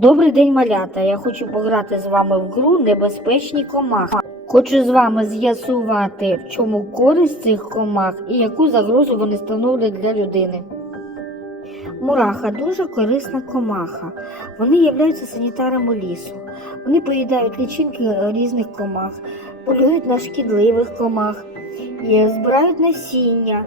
Добрий день, малята! Я хочу пограти з вами в гру небезпечні комахи. Хочу з вами з'ясувати, в чому користь цих комах і яку загрозу вони становлять для людини. Мураха дуже корисна комаха. Вони являються санітарами лісу. Вони поїдають лічинки різних комах, полюють на шкідливих комах, збирають насіння,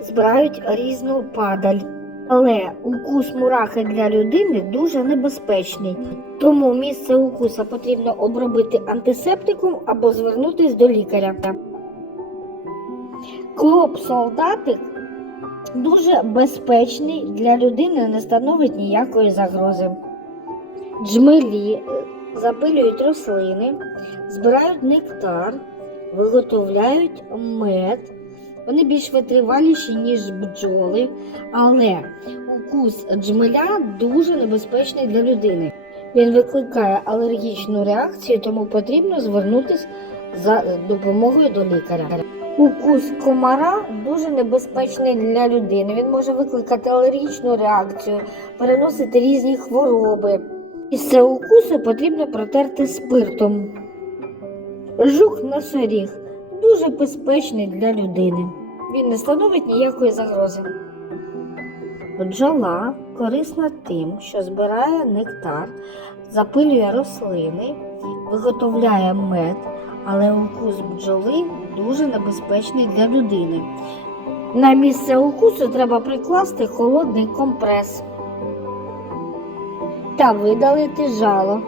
збирають різну падаль. Але укус мурахи для людини дуже небезпечний, тому місце укуса потрібно обробити антисептиком або звернутися до лікаря. Клоп солдатик дуже безпечний для людини, не становить ніякої загрози. Джмелі е, запилюють рослини, збирають нектар, виготовляють мед. Вони більш витриваліші, ніж бджоли, але укус джмеля дуже небезпечний для людини. Він викликає алергічну реакцію, тому потрібно звернутися за допомогою до лікаря. Укус комара дуже небезпечний для людини. Він може викликати алергічну реакцію, переносити різні хвороби. Після укусу потрібно протерти спиртом. Жук носоріг дуже безпечний для людини. Він не становить ніякої загрози. Бджола корисна тим, що збирає нектар, запилює рослини, виготовляє мед, але укус бджоли дуже небезпечний для людини. На місце укусу треба прикласти холодний компрес та видалити жало.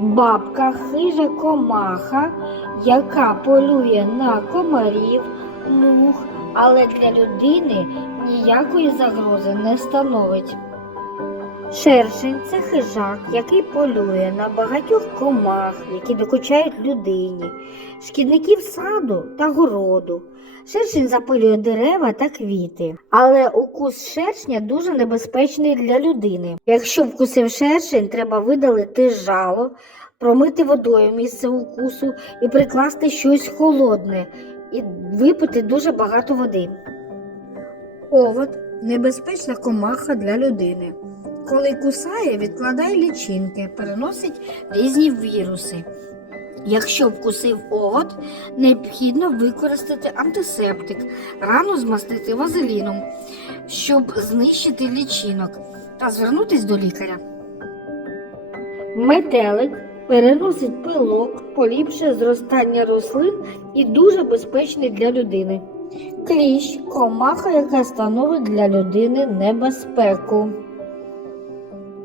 Бабка хижа комаха, яка полює на комарів, мух, але для людини ніякої загрози не становить. Шершень це хижак, який полює на багатьох комах, які докучають людині, шкідників саду та городу. Шершень запилює дерева та квіти, але укус шершня дуже небезпечний для людини. Якщо вкусив шершень, треба видалити жало, промити водою місце укусу і прикласти щось холодне і випити дуже багато води. Овод небезпечна комаха для людини. Коли кусає, відкладає лічинки, переносить різні віруси. Якщо вкусив овод, необхідно використати антисептик, рану змастити вазеліном, щоб знищити лічинок та звернутися до лікаря. Метелик переносить пилок, поліпшує зростання рослин і дуже безпечний для людини. Кліщ комаха, яка становить для людини небезпеку.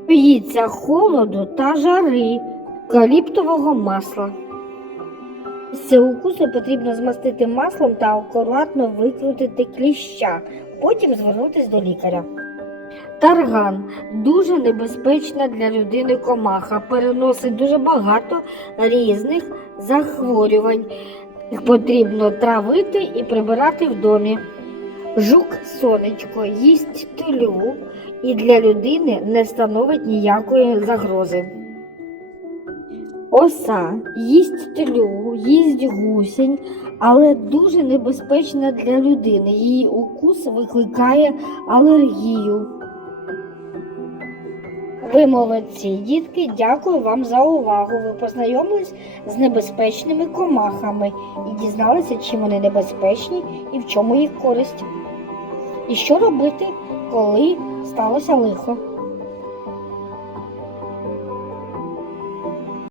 Боїться холоду та жари каліптового масла. Після укусу потрібно змастити маслом та акуратно викрутити кліща, потім звернутися до лікаря. Тарган дуже небезпечна для людини комаха, переносить дуже багато різних захворювань. Їх потрібно травити і прибирати в домі. Жук сонечко їсть тилю і для людини не становить ніякої загрози. Оса їсть тлю, їсть гусінь, але дуже небезпечна для людини. Її укус викликає алергію. Ви молодці, дітки, дякую вам за увагу. Ви познайомились з небезпечними комахами і дізналися, чим вони небезпечні і в чому їх користь. І що робити, коли сталося лихо.